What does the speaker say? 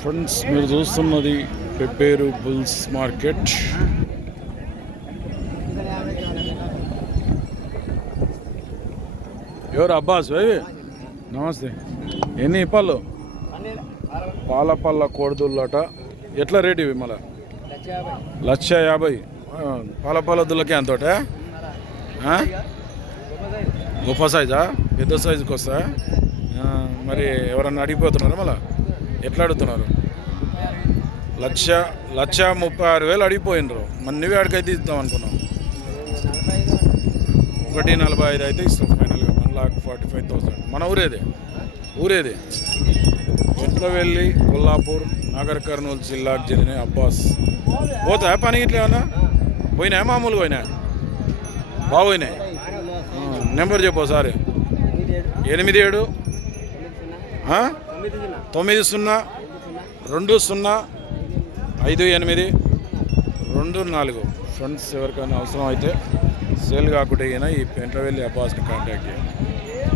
Friends మీరు చూస్తున్నది pepper bulls market. ఎవరు అబ్బాస్ వేవి నమస్తే. ఎన్ని పళ్ళు పాల పళ్ళ కోడిదుల్లట. ఎట్లా రేట్ ఇవి మళ్ళా? లక్ష యాభై. ఆ, పాల పళ్ళ దుల్లకే అంతట? గొప్ప సైజా? పెద్ద సైజుకి వస్తా మరి ఎవరన్నా అడిగిపోతున్నారా మళ్ళా? ఎట్లా అడుగుతున్నారు? లక్ష లక్ష ముప్పై ఆరు వేలు అడిగిపోయినరు. మన నువ్వే అడిగైతే ఇద్దాం అనుకున్నాం ఒకటి నలభై ఐదు అయితే ఇస్తాం ఫైనల్గా. One lakh forty five thousand. మన ఊరేదే? ఊరేదే? ఎట్లా వెళ్ళి కొల్లాపూర్ నాగర్ కర్నూలు జిల్లాకు చెందిన అబ్బాస్. పోతా పని ఇట్లేమన్నా పోయినా మామూలుగా పోయినా బాగోయినాయి నెంబర్ చెప్పు ఒకసారి. ఎనిమిది ఏడు. ఆ? తొమ్మిది సున్నా రెండు సున్నా ఐదు ఎనిమిది రెండు నాలుగు. ఫ్రెండ్స్ ఎవరికైనా అవసరం అయితే సేల్ కాకుండా అయినా ఈ పెంట్లవెల్లి అబ్బాస్ని కాంటాక్ట్ చేయండి.